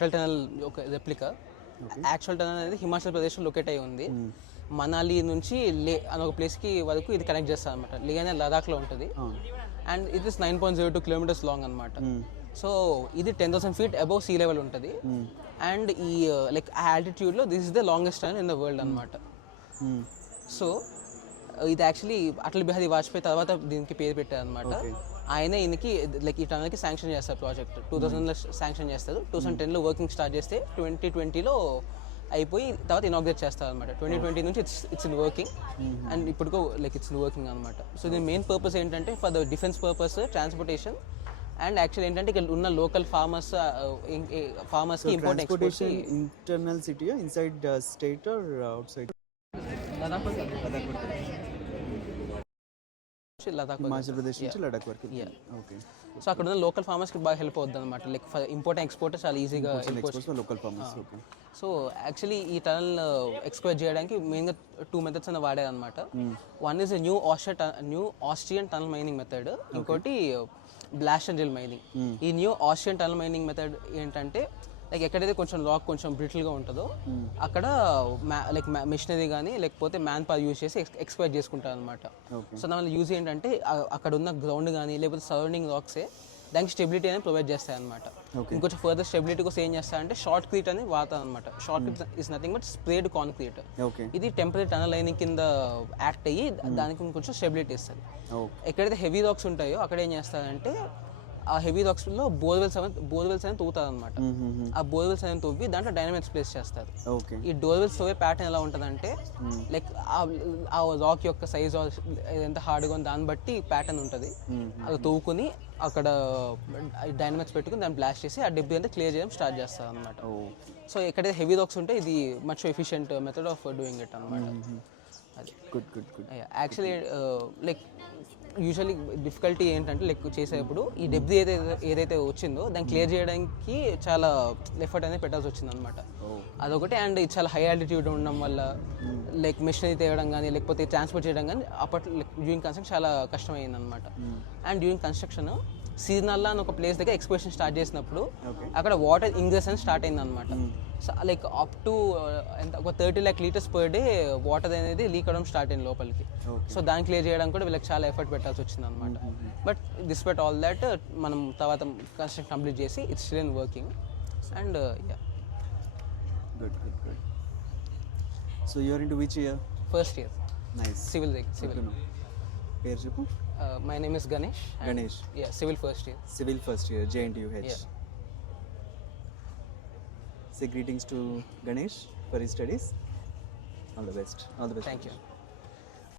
Atal tunnel ఒక replica. Actual tunnel అనేది హిమాచల్ ప్రదేశ్లో లొకేట్ అయి ఉంది. మనాలి నుంచి లే అనే ఒక ప్లేస్కి వరకు ఇది కనెక్ట్ చేస్తారు అనమాట. లే అనేది లదాఖ్లో ఉంటుంది. And it is 9.02 kilometres long అనమాట. సో ఇది 10,000 feet అబౌవ్ సీ లెవెల్ ఉంటుంది. అండ్ ఈ లైక్ ఆ ఆల్టిట్యూడ్లో this is the longest tunnel in the world అనమాట. సో ఇది యాక్చువల్లీ అటల్ బిహారీ వాజ్పేయి తర్వాత దీనికి పేరు పెట్టారు అనమాట. ఆయన ఈయనకి లైక్ ఈ టనల్కి శాంక్షన్ చేస్తారు ప్రాజెక్ట్. 2000లో శాంక్షన్ చేస్తారు. 2010లో వర్కింగ్ స్టార్ట్ చేస్తే 2020లో అయిపోయి తర్వాత ఇనాగ్రేట్ చేస్తారు అనమాట. 2020 నుంచి ఇట్స్ ఇన్ వర్కింగ్ అండ్ ఇప్పుడు లైక్ ఇట్స్ ఇన్ వర్కింగ్ అనమాట. సో దీని మెయిన్ పర్పస్ ఏంటంటే for the defence purpose, transportation and actual ఏంటంటే ఇక్కడ ఉన్న లోకల్ ఫార్మర్స్కి import export. Internal city inside state or outside? Ladakh Himachal Pradesh నుంచి లడాక్ వరకు. ఓకే. సో అక్కడ ఉన్న లోకల్ ఫార్మర్స్కి బాగా హెల్ప్ అవుతుంది అనమాట. లైక్ ఇంపోర్ట్ అండ్ ఎక్స్పోర్ట్ చాలా ఈజీగా local farmers. Okay. So actually ఈ టనల్ ఎక్స్క్వేర్ చేయడానికి మెయిన్గా 2 మెథడ్స్ అని వాడారు అనమాట. One is new Austrian tunnel mining method, ఇంకోటి బ్లాస్ట్ అండ్ డ్రిల్ మైనింగ్. ఈ new Austrian tunnel mining method ఏంటంటే లైక్ ఎక్కడైతే కొంచెం రాక్ కొంచెం బ్రిటిల్గా ఉంటుందో అక్కడ లైక్ మిషనరీ కానీ లేకపోతే మ్యాన్ పవర్ యూజ్ చేసి ఎక్స్క్వేర్ చేసుకుంటారు అనమాట. సో దాని యూజ్ ఏంటంటే అక్కడ ఉన్న గ్రౌండ్ కానీ లేకపోతే సరౌండింగ్ రాక్సే దానికి స్టెబిలిటీ అనేది ప్రొవైడ్ చేస్తాయి అనమాట. ఇంకొంచెం ఫర్దర్ స్టెబిలిటీ కోసం ఏం చేస్తారంటే షార్ట్ క్రీట్ అని వాడతారు అనమాట. Short Crete is nothing but spread concrete. ఇది టెంపరీ టనల్ లైనింగ్ కింద యాక్ట్ అయ్యి దానికి కొంచెం స్టెబిలిటీ ఇస్తుంది. ఎక్కడైతే హెవీ రాక్స్ ఉంటాయో అక్కడ ఏం చేస్తారంటే ఆ హెవీ రాక్స్లో బోర్వెల్స్ అనేది తవ్వుతారు అనమాట. ఆ బోర్వెల్స్ అనేది తవ్వి దాంట్లో డైనమిక్స్ ప్లేస్ చేస్తారు. ఈ డోర్వెల్స్ తవ్వే ప్యాటర్న్ ఎలా ఉంటుందంటే లైక్ ఆ రాక్ యొక్క సైజ్ ఎంత హార్డ్గా ఉంది దాన్ని బట్టి ప్యాటర్న్ ఉంటుంది. అది తవ్వుకుని అక్కడ డైనమిక్స్ పెట్టుకుని దాన్ని బ్లాస్ట్ చేసి ఆ డెబ్రీ అంతా క్లియర్ చేయడం స్టార్ట్ చేస్తారు అనమాట. సో ఎక్కడైతే హెవీ రాక్స్ ఉంటే ఇది much efficient method of doing it అనమాట. అది యాక్చువల్లీ లైక్ యూజువల్లీ డిఫికల్టీ ఏంటంటే లైక్ చేసేటప్పుడు ఈ డెబ్రీ ఏదైతే వచ్చిందో దాన్ని క్లియర్ చేయడానికి చాలా ఎఫర్ట్ అనేది పెట్టాల్సి వచ్చింది అనమాట. అదొకటి. అండ్ ఇది చాలా హై ఆల్టిట్యూడ్ ఉండడం వల్ల లైక్ మెషినరీ తేయడం కానీ లేకపోతే ట్రాన్స్పోర్ట్ చేయడం కానీ అప్పట్లో లైక్ డ్యూరింగ్ కన్స్ట్రక్షన్ చాలా కష్టమైంది అనమాట. అండ్ డ్యూరింగ్ కన్స్ట్రక్షన్ సీజనల్లా అని ఒక ప్లేస్ దగ్గర ఎక్స్ప్రెషన్ స్టార్ట్ చేసినప్పుడు అక్కడ వాటర్ ఇంగ్రెస్ అని స్టార్ట్ అయింది అనమాట. లైక్ అప్ టు ఎంత ఒక 30 lakh liters per day water అనేది లీక్ అవడం స్టార్ట్ అయింది లోపలికి. సో దాన్ని క్లియర్ చేయడానికి కూడా వీళ్ళకి చాలా ఎఫర్ట్ పెట్టాల్సి వచ్చింది అనమాట. బట్ డిస్పైట్ ఆల్ దట్ మనం తర్వాత కన్స్ట్రక్షన్ కంప్లీట్ చేసి it's still in working. And good. So you are into which year? First year. Nice. Civil. పేరు చెప్పు. My name is Ganesh. Civil first year. Civil first year, JNTUH. Yeah. Say greetings to Ganesh for his studies. All the best. Thank you.